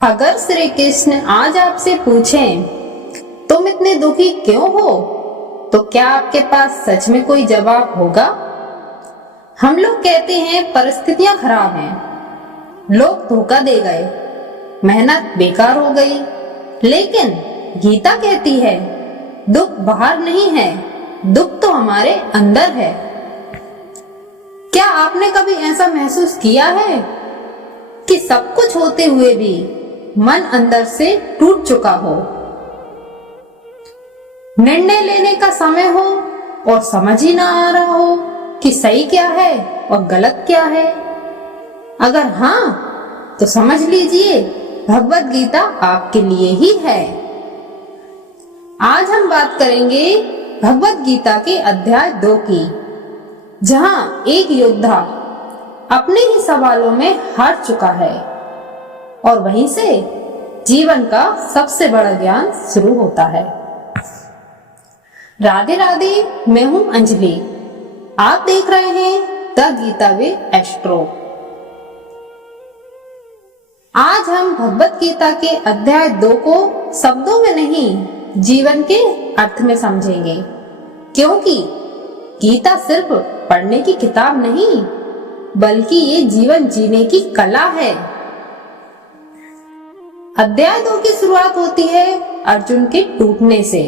अगर श्री कृष्ण आज आपसे पूछें तुम इतने दुखी क्यों हो, तो क्या आपके पास सच में कोई जवाब होगा? हम लोग कहते हैं परिस्थितियां खराब हैं, लोग धोखा दे गए, मेहनत बेकार हो गई, लेकिन गीता कहती है दुख बाहर नहीं है, दुख तो हमारे अंदर है। क्या आपने कभी ऐसा महसूस किया है कि सब कुछ होते हुए भी मन अंदर से टूट चुका हो? निर्णय लेने का समय हो और समझ ही ना आ रहा हो कि सही क्या है और गलत क्या है। अगर हाँ, तो समझ लीजिए भगवत गीता आपके लिए ही है। आज हम बात करेंगे भगवत गीता के अध्याय 2 की, जहां एक योद्धा अपने ही सवालों में हार चुका है और वहीं से जीवन का सबसे बड़ा ज्ञान शुरू होता है। राधे राधे, मैं हूं अंजलि। आप देख रहे हैं द गीता विद एस्ट्रो। आज हम भगवत गीता के अध्याय 2 को शब्दों में नहीं, जीवन के अर्थ में समझेंगे, क्योंकि गीता सिर्फ पढ़ने की किताब नहीं, बल्कि ये जीवन जीने की कला है। अध्याय 2 की शुरुआत होती है अर्जुन के टूटने से।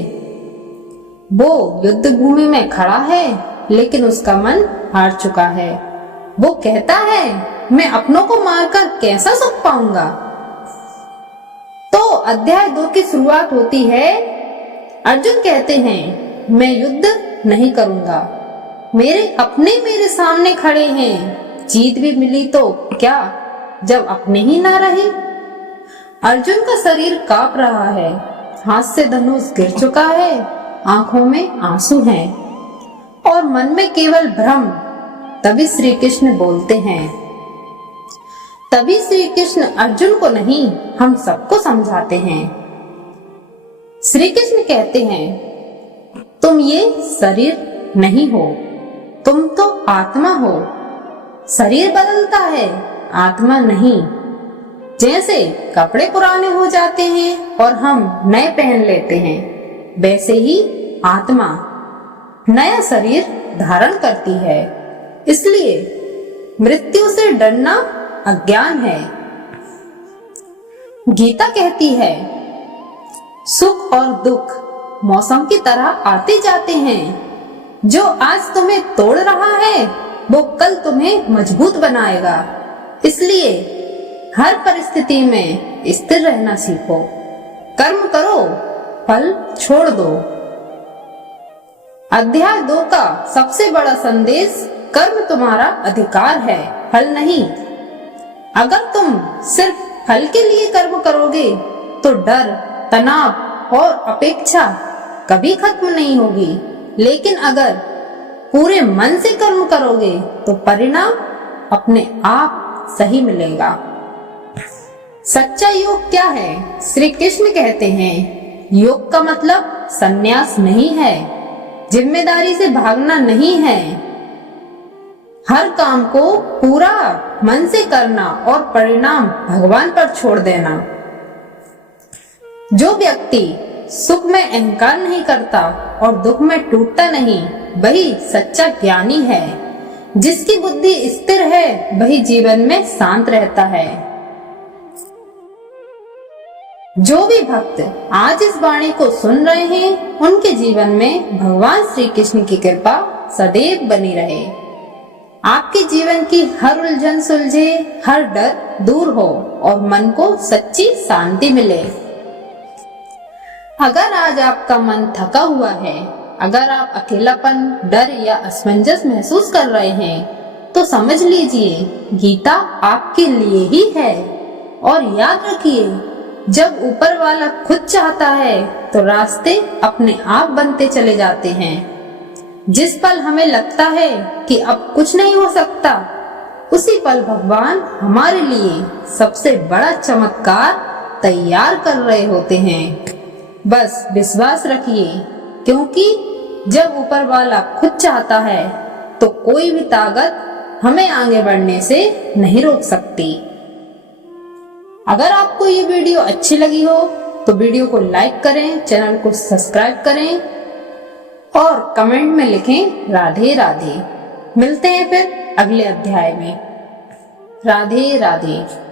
वो युद्ध भूमि में खड़ा है, लेकिन उसका मन हार चुका है। वो कहता है मैं अपनों को मारकर कैसा सुख पाऊंगा। तो अध्याय 2 की शुरुआत होती है, अर्जुन कहते हैं मैं युद्ध नहीं करूंगा, मेरे अपने मेरे सामने खड़े हैं, जीत भी मिली तो क्या जब अपने ही ना रहे। अर्जुन का शरीर कांप रहा है, हाथ से धनुष गिर चुका है, आंखों में आंसू हैं और मन में केवल भ्रम। तभी श्री कृष्ण बोलते हैं। तभी श्री कृष्ण अर्जुन को नहीं, हम सबको समझाते हैं। श्री कृष्ण कहते हैं तुम ये शरीर नहीं हो, तुम तो आत्मा हो। शरीर बदलता है, आत्मा नहीं। जैसे कपड़े पुराने हो जाते हैं और हम नए पहन लेते हैं, वैसे ही आत्मा नया शरीर धारण करती है। इसलिए मृत्यु से डरना अज्ञान है। गीता कहती है सुख और दुख मौसम की तरह आते जाते हैं। जो आज तुम्हें तोड़ रहा है, वो कल तुम्हें मजबूत बनाएगा। इसलिए हर परिस्थिति में स्थिर रहना सीखो। कर्म करो, फल छोड़ दो। अध्याय 2 का सबसे बड़ा संदेश कर्म तुम्हारा अधिकार है, फल नहीं। अगर तुम सिर्फ फल के लिए कर्म करोगे तो डर, तनाव और अपेक्षा कभी खत्म नहीं होगी। लेकिन अगर पूरे मन से कर्म करोगे तो परिणाम अपने आप सही मिलेगा। सच्चा योग क्या है? श्री कृष्ण कहते हैं योग का मतलब संन्यास नहीं है, जिम्मेदारी से भागना नहीं है। हर काम को पूरा मन से करना और परिणाम भगवान पर छोड़ देना। जो व्यक्ति सुख में अहंकार नहीं करता और दुख में टूटता नहीं, वही सच्चा ज्ञानी है। जिसकी बुद्धि स्थिर है, वही जीवन में शांत रहता है। जो भी भक्त आज इस वाणी को सुन रहे हैं, उनके जीवन में भगवान श्री कृष्ण की कृपा सदैव बनी रहे। आपके जीवन की हर उलझन सुलझे, हर डर दूर हो और मन को सच्ची शांति मिले। अगर आज आपका मन थका हुआ है, अगर आप अकेलापन, डर या असमंजस महसूस कर रहे हैं, तो समझ लीजिए गीता आपके लिए ही है। और याद रखिए, जब ऊपर वाला खुद चाहता है तो रास्ते अपने आप बनते चले जाते हैं। जिस पल हमें लगता है कि अब कुछ नहीं हो सकता, उसी पल भगवान हमारे लिए सबसे बड़ा चमत्कार तैयार कर रहे होते हैं। बस विश्वास रखिए, क्योंकि जब ऊपर वाला खुद चाहता है तो कोई भी ताकत हमें आगे बढ़ने से नहीं रोक सकती। अगर आपको ये वीडियो अच्छी लगी हो तो वीडियो को लाइक करें, चैनल को सब्सक्राइब करें और कमेंट में लिखें राधे राधे। मिलते हैं फिर अगले अध्याय में। राधे राधे।